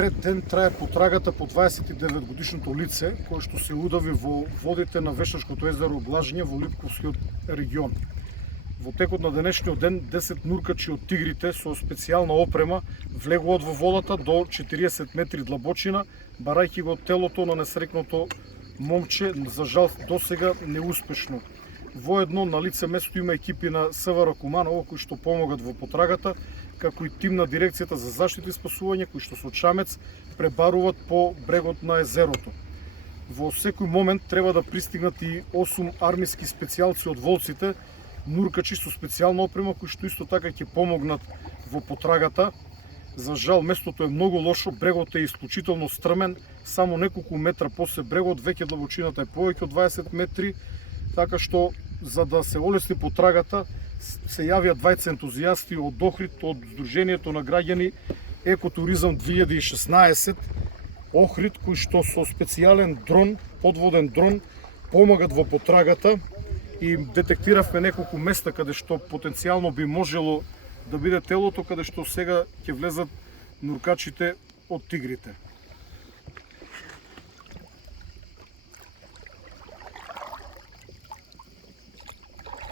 трет ден трае потрагата по 29-годишното лице, кое што се удави во водите на Вештачкото езеро Глажиње во Липковскиот регион. Во текот на денешниот ден 10 нуркачи од тигрите со специјална опрема влегуваат во водата до 40 метри длабочина, барајќи го телото на несрекното момче, за жал досега неуспешно. Воедно на лице место има екипи на СВР Куманово кои што помогат во потрагата, како и тим на дирекцијата за заштита и спасување кои што со чамец пребаруваат по брегот на езерото. Во секој момент треба да пристигнат и 8 армиски специјалци од волците, нуркачи со специјална опрема кои што исто така ќе помогнат во потрагата. За жал местото е многу лошо, брегот е исклучително стрмен, само неколку метра после брегот веќе длабочината е повеќе од 20 метри, така што за да се олесни потрагата се јавија двајца ентузијасти од Охрид, од Сдруженијето на граѓани Екотуризам 2016 Охрид, кои што со специјален дрон, подводен дрон, помагат во потрагата и детектиравме неколку места каде што потенцијално би можело да биде телото, каде што сега ќе влезат нуркачите од тигрите.